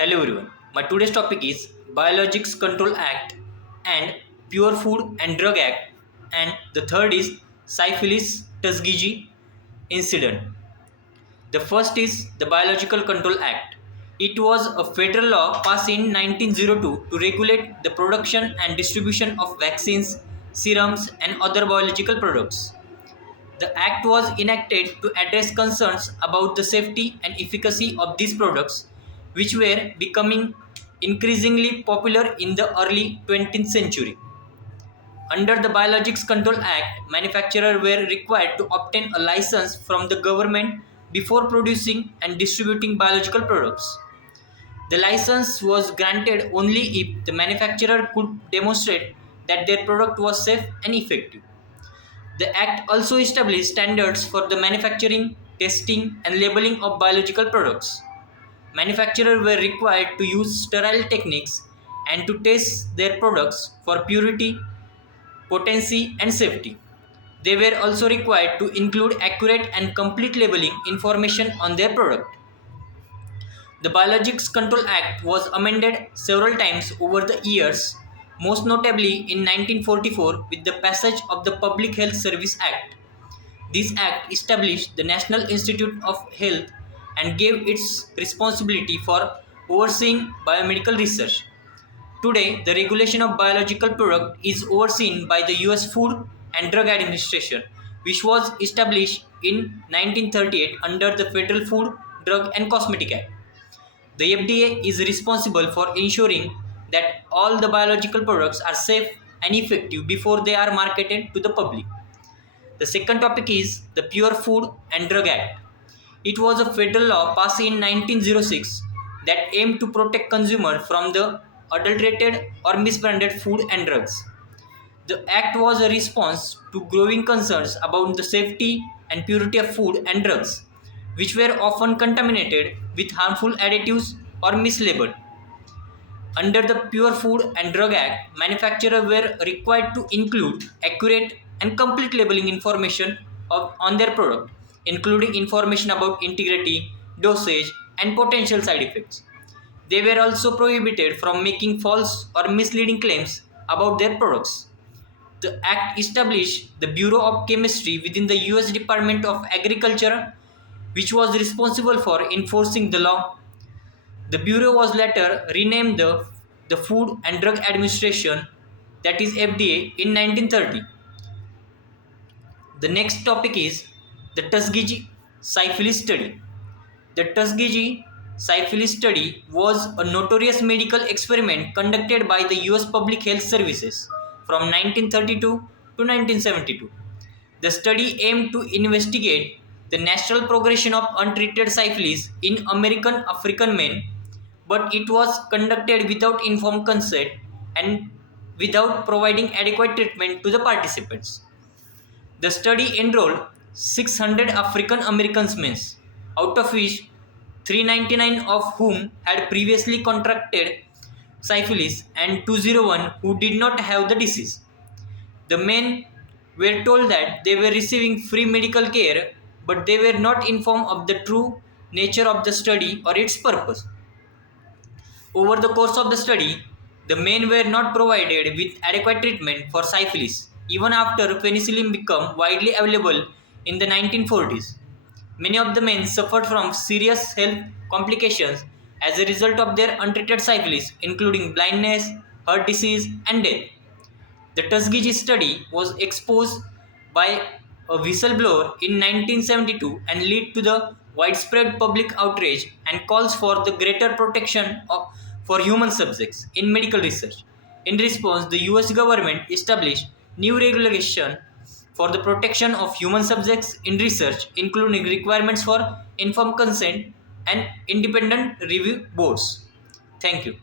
Hello everyone. My today's topic is Biologics Control Act and Pure Food and Drug Act, and the third is Syphilis Tuskegee incident. The first is the Biological Control Act. It was a federal law passed in 1902 to regulate the production and distribution of vaccines, serums, and other biological products. The act was enacted to address concerns about the safety and efficacy of these products, which were becoming increasingly popular in the early 20th century. Under the Biologics Control Act, manufacturers were required to obtain a license from the government before producing and distributing biological products. The license was granted only if the manufacturer could demonstrate that their product was safe and effective. The Act also established standards for the manufacturing, testing, and labeling of biological products. Manufacturers were required to use sterile techniques and to test their products for purity, potency, and safety. They were also required to include accurate and complete labeling information on their product. The Biologics Control Act was amended several times over the years, most notably in 1944 with the passage of the Public Health Service Act. This act established the National Institute of Health and gave its responsibility for overseeing biomedical research. Today, the regulation of biological product is overseen by the US Food and Drug Administration, which was established in 1938 under the Federal Food, Drug and Cosmetic Act. The FDA is responsible for ensuring that all the biological products are safe and effective before they are marketed to the public. The second topic is the Pure Food and Drug Act. It was a federal law passed in 1906 that aimed to protect consumers from the adulterated or misbranded food and drugs. The act was a response to growing concerns about the safety and purity of food and drugs, which were often contaminated with harmful additives or mislabeled. Under the Pure Food and Drug Act, manufacturers were required to include accurate and complete labeling information on their product, including information about integrity, dosage, and potential side effects. They were also prohibited from making false or misleading claims about their products. The Act established the Bureau of Chemistry within the US Department of Agriculture, which was responsible for enforcing the law. The Bureau was later renamed the Food and Drug Administration, that is FDA, in 1930. The next topic is the Tuskegee syphilis study. The Tuskegee syphilis study was a notorious medical experiment conducted by the US Public Health Services from 1932 to 1972. The study aimed to investigate the natural progression of untreated syphilis in American African men, but it was conducted without informed consent and without providing adequate treatment to the participants. The study enrolled 600 African American men, out of which 399 of whom had previously contracted syphilis and 201 who did not have the disease. The men were told that they were receiving free medical care, but they were not informed of the true nature of the study or its purpose. Over the course of the study, the men were not provided with adequate treatment for syphilis, even after penicillin became widely available in the 1940s. Many of the men suffered from serious health complications as a result of their untreated syphilis, including blindness, heart disease, and death. The Tuskegee study was exposed by a whistleblower in 1972 and led to the widespread public outrage and calls for the greater protection for human subjects in medical research. In response, the US government established new regulation for the protection of human subjects in research, including requirements for informed consent and independent review boards. Thank you.